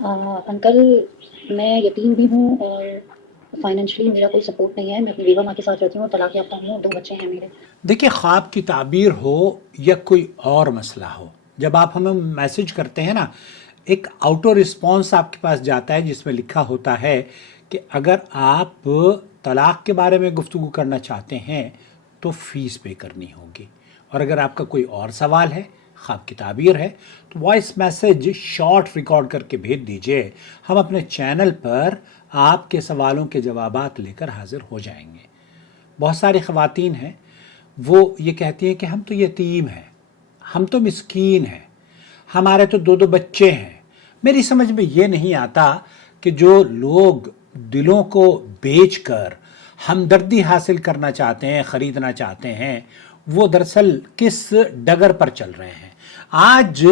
Uncle, मैं यतीम भी हूँ और फाइनेंशियली मेरा कोई सपोर्ट नहीं है। मैं अपनी बेगम माँ के साथ रहती हूँ और तलाक याफ्ता हूँ, 2 बच्चे हैं मेरे। देखिए, ख्वाब की ताबीर हो या कोई और मसला हो, जब आप हमें मैसेज करते हैं ना, एक आउटो रिस्पॉन्स आपके पास जाता है जिसमें लिखा होता है कि अगर आप तलाक के बारे में गुफ्तगू करना चाहते हैं तो फ़ीस पे करनी होगी, और अगर आपका कोई और सवाल है, ख्वाब की ताबीर है, तो वॉइस मैसेज शॉर्ट रिकॉर्ड करके भेज दीजिए। हम अपने चैनल पर आपके सवालों के जवाबात लेकर हाजिर हो जाएंगे। बहुत सारी ख़वातीन हैं, वो ये कहती हैं कि हम तो यतीम हैं, हम तो मिस्कीन हैं, हमारे तो 2 बच्चे हैं। मेरी समझ में ये नहीं आता कि जो लोग दिलों को बेचकर हमदर्दी हासिल करना चाहते हैं, ख़रीदना चाहते हैं, वो दरअसल किस डगर पर चल रहे हैं। आज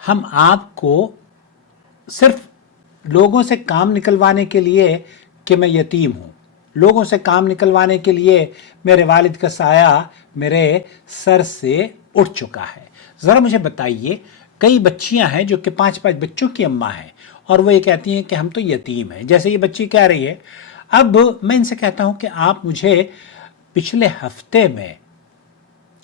हम आपको सिर्फ लोगों से काम निकलवाने के लिए कि मैं यतीम हूँ, लोगों से काम निकलवाने के लिए मेरे वालिद का साया मेरे सर से उठ चुका है। ज़रा मुझे बताइए, कई बच्चियां हैं जो कि 5-5 बच्चों की अम्मा हैं और वो ये कहती हैं कि हम तो यतीम हैं, जैसे ये बच्ची कह रही है। अब मैं इनसे कहता हूं कि आप मुझे पिछले हफ्ते में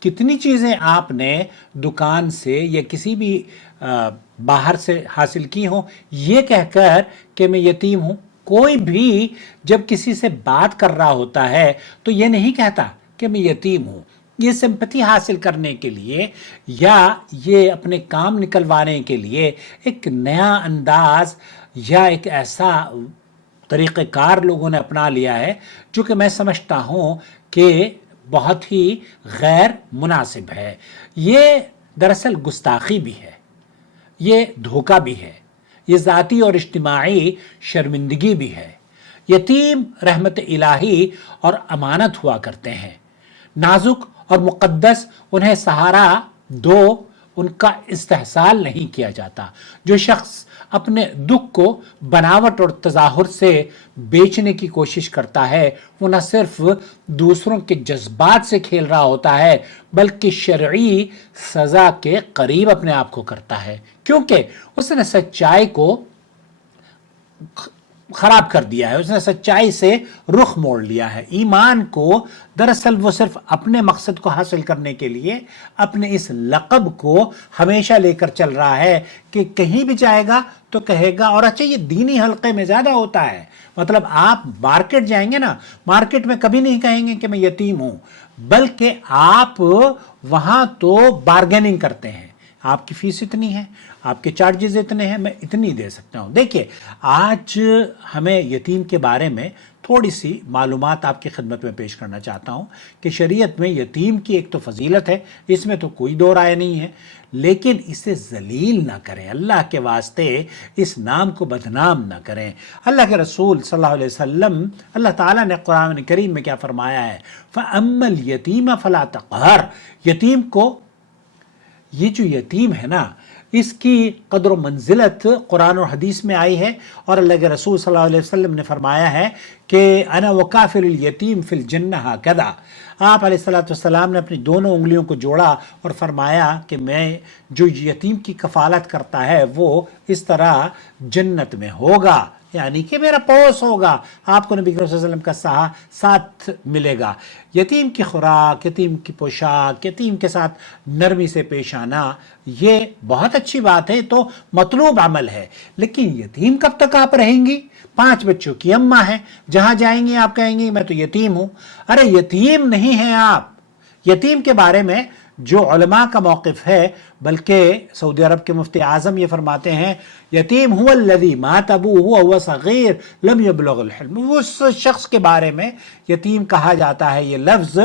कितनी चीज़ें आपने दुकान से या किसी भी बाहर से हासिल की हो ये कहकर कि मैं यतीम हूँ। कोई भी जब किसी से बात कर रहा होता है तो ये नहीं कहता कि मैं यतीम हूँ। ये सिंपैथी हासिल करने के लिए या ये अपने काम निकलवाने के लिए एक नया अंदाज या एक ऐसा तरीक़ेकार लोगों ने अपना लिया है जो कि मैं समझता हूँ कि बहुत ही गैर मुनासिब है। ये दरअसल गुस्ताखी भी है, ये धोखा भी है, ये ज़ाती और इज्तिमाई शर्मिंदगी भी है। यतीम रहमत इलाही और अमानत हुआ करते हैं, नाजुक और मुक़द्दस, उन्हें सहारा दो, उनका इस्तेहसाल नहीं किया जाता। जो शख्स अपने दुख को बनावट और तज़ाहुर से बेचने की कोशिश करता है वो न सिर्फ दूसरों के जज्बात से खेल रहा होता है बल्कि शरई सज़ा के करीब अपने आप को करता है, क्योंकि उसने सच्चाई को खराब कर दिया है, उसने सच्चाई से रुख मोड़ लिया है। ईमान को दरअसल वो सिर्फ अपने मकसद को हासिल करने के लिए अपने इस लक़ब को हमेशा लेकर चल रहा है कि कहीं भी जाएगा तो कहेगा। और अच्छा, ये दीनी हल्के में ज़्यादा होता है। मतलब आप मार्केट जाएंगे ना, मार्केट में कभी नहीं कहेंगे कि मैं यतीम हूँ, बल्कि आप वहाँ तो बार्गेनिंग करते हैं, आपकी फीस इतनी है, आपके चार्जेस इतने हैं, मैं इतनी दे सकता हूँ। देखिए, आज हमें यतीम के बारे में थोड़ी सी मालूमात आपकी खिदमत में पेश करना चाहता हूँ कि शरीयत में यतीम की एक तो फजीलत है, इसमें तो कोई दो राय नहीं है, लेकिन इसे जलील ना करें, अल्लाह के वास्ते इस नाम को बदनाम ना करें। अल्लाह के रसूल सल्लल्लाहु अलैहि वसल्लम, अल्लाह ताला ने कुरान करीम में क्या फरमाया है, फ़अम्मल यतीम फ़ला तक़हर, यतीम को, ये जो यतीम है ना, इसकी कदर मंजिलत कुरान और हदीस में आई है। और अल्लाह के रसूल सल्लल्लाहु अलैहि वसल्लम ने फरमाया है कि अना वकाफिल यतीम फिल जन्नह हकदा। आप अलैहिस्सलातु वस्सलाम ने अपनी दोनों उंगलियों को जोड़ा और फरमाया कि मैं जो यतीम की कफालत करता है वो इस तरह जन्नत में होगा, यानी कि मेरा पड़ोस होगा, आपको नबी सल्लल्लाहु अलैहि वसल्लम का साथ मिलेगा। यतीम की खुराक, यतीम की पोशाक, यतीम के साथ नरमी से पेश आना, ये बहुत अच्छी बात है, तो मतलूब अमल है। लेकिन यतीम कब तक आप रहेंगी? 5 बच्चों की अम्मा है, जहां जाएंगी आप कहेंगी मैं तो यतीम हूं। अरे यतीम नहीं है आप। यतीम के बारे में जो उलमा का मौक़िफ़ है, बल्कि सऊदी अरब के मुफ्ती आज़म ये फरमाते हैं, यतीम हुवल्लज़ी मात अबूहु वहुव सग़ीर लम यबलुग़ुल हिल्म। उस शख्स के बारे में यतीम कहा जाता है, ये लफ्ज़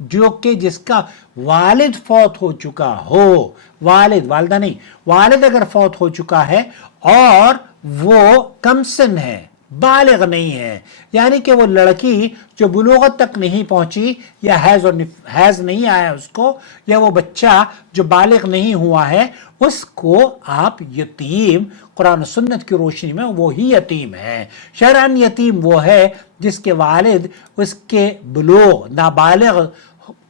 जो कि जिसका वालिद फौत हो चुका हो, वालिद, वालिदा नहीं, वालिद अगर फौत हो चुका है और वो कमसिन है, बालिग नहीं है, यानी कि वो लड़की जो बुलूगत तक नहीं पहुंची, या हैज़ नहीं आया उसको, या वो बच्चा जो बालिग नहीं हुआ है, उसको आप यतीम, कुरान सुन्नत की रोशनी में वो ही यतीम है। शरअन यतीम वो है जिसके वालिद उसके बुलूग, नाबालिग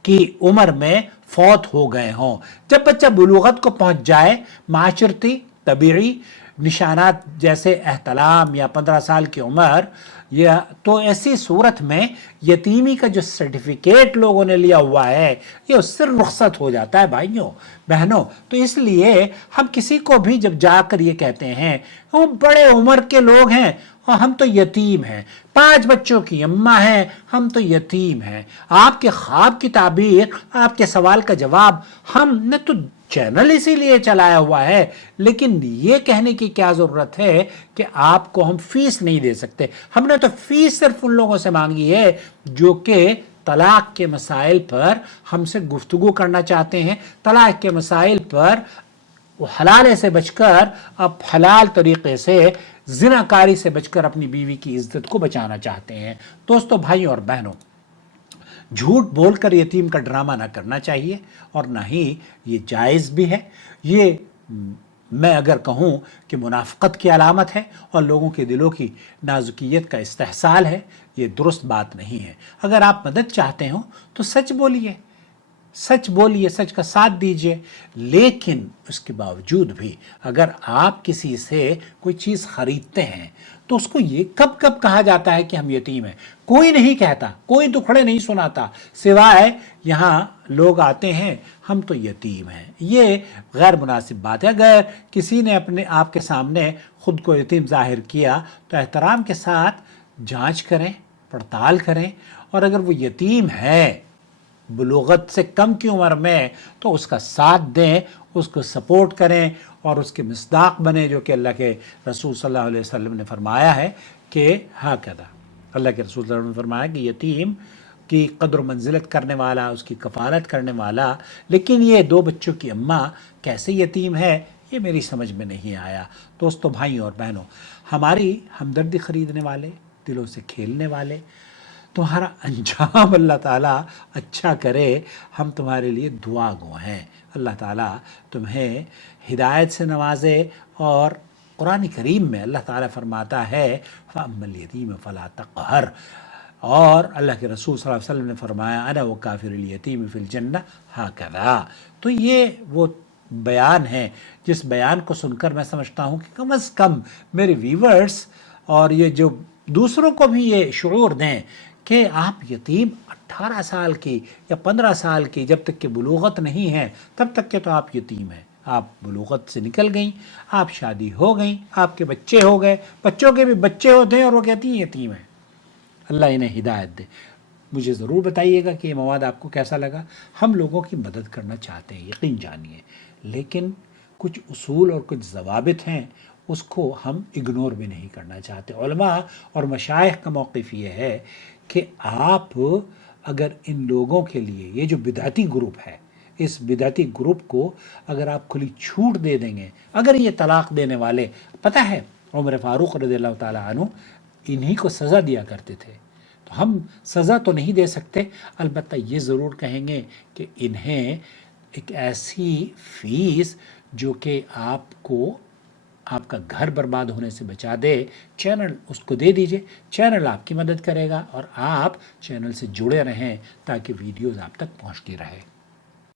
की उम्र में फौत हो गए हों। जब बच्चा बुलूगत को पहुंच जाए, माशरती, तबीई निशानात जैसे एहतलाम या 15 साल की उम्र, या तो ऐसी सूरत में यतीमी का जो सर्टिफिकेट लोगों ने लिया हुआ है ये उससे रुखसत हो जाता है भाइयों बहनों। तो इसलिए हम किसी को भी जब जाकर ये कहते हैं वो बड़े उम्र के लोग हैं और हम तो यतीम हैं, 5 बच्चों की अम्मा हैं, हम तो यतीम हैं, आपके ख्वाब की ताबीर, आपके सवाल का जवाब हमने तो चैनल इसीलिए चलाया हुआ है, लेकिन ये कहने की क्या ज़रूरत है कि आपको हम फीस नहीं दे सकते। हमने तो फीस सिर्फ उन लोगों से मांगी है जो कि तलाक के मसाइल पर हमसे गुफ्तगू करना चाहते हैं, तलाक के मसाइल पर वो हलाले से बचकर अब हलाल तरीक़े से ज़िनाकारी से बचकर अपनी बीवी की इज़्ज़त को बचाना चाहते हैं। दोस्तों, भाइयों और बहनों, झूठ बोलकर यतीम का ड्रामा ना करना चाहिए और ना ही ये जायज़ भी है। ये मैं अगर कहूँ कि मुनाफ़क़त की अलामत है और लोगों के दिलों की नाजुकियत का इस्तेहसाल है, ये दुरुस्त बात नहीं है। अगर आप मदद चाहते हो तो सच बोलिए, सच बोलिए, सच का साथ दीजिए, लेकिन उसके बावजूद भी अगर आप किसी से कोई चीज़ ख़रीदते हैं तो उसको ये कब कब कहा जाता है कि हम यतीम हैं? कोई नहीं कहता, कोई दुखड़े नहीं सुनाता, सिवाय यहाँ लोग आते हैं हम तो यतीम हैं। ये गैर मुनासिब बात है। अगर किसी ने अपने आप के सामने ख़ुद को यतीम ज़ाहिर किया तो एहतराम के साथ जांच करें, पड़ताल करें, और अगर वो यतीम है बुलूगत से कम की उम्र में तो उसका साथ दें, उसको सपोर्ट करें और उसके मिस्दाक बने, जो कि अल्लाह के रसूल सल्लल्लाहु अलैहि वसल्लम ने फरमाया है कि हाँ कदा, अल्लाह के रसूल सल्लल्लाहु अलैहि वसल्लम ने फरमाया कि यतीम की कद्र मंजिलत करने वाला, उसकी कफ़ालत करने वाला। लेकिन ये 2 बच्चों की अम्मा कैसे यतीम है, ये मेरी समझ में नहीं आया। दोस्तों, भाइयों और बहनों, हमारी हमदर्दी ख़रीदने वाले, दिलों से खेलने वाले, तुम्हारा अंजाम अल्लाह ताला अच्छा करे, हम तुम्हारे लिए दुआ गो हैं। अल्लाह ताला तुम्हें हिदायत से नवाजे। और कुरान करीम में अल्लाह ताला फरमाता है फ़अम्मल यतीम फ़ला तक़हर, और अल्लाह के रसूल सल्लल्लाहु अलैहि वसल्लम ने फरमाया अना व काफ़िरुल यतीम फ़िल जन्नह हाकज़ा। तो ये वो बयान है जिस बयान को सुनकर मैं समझता हूँ कि कम अज़ कम मेरे व्यूवर्स और ये जो दूसरों को भी ये शुऊर दें कि आप यतीम 18 साल की या 15 साल की जब तक कि बुलूगत नहीं है तब तक के तो आप यतीम हैं। आप बुलूगत से निकल गई, आप शादी हो गई, आपके बच्चे हो गए, बच्चों के भी बच्चे होते हैं और वो कहती हैं यतीम है। अल्लाह इन्हें हिदायत दे। मुझे ज़रूर बताइएगा कि ये मवाद आपको कैसा लगा। हम लोगों की मदद करना चाहते हैं, यकीन जानिए, लेकिन कुछ उसूल और कुछ ज़वाबित हैं, उसको हम इग्नोर भी नहीं करना चाहते। उलमा और मशाइख का मौक़िफ़ ये है कि आप अगर इन लोगों के लिए, ये जो बिदअती ग्रुप है, इस बिदअती ग्रुप को अगर आप खुली छूट दे देंगे, अगर ये तलाक़ देने वाले, पता है उमर फ़ारूक रज़ियल्लाहु ताला अन्हु इन्हीं को सज़ा दिया करते थे, तो हम सज़ा तो नहीं दे सकते, अलबत्ता ये ज़रूर कहेंगे कि इन्हें एक ऐसी फ़ीस जो कि आपको आपका घर बर्बाद होने से बचा दे, चैनल उसको दे दीजिए। चैनल आपकी मदद करेगा और आप चैनल से जुड़े रहें ताकि वीडियोज़ आप तक पहुंचती रहे।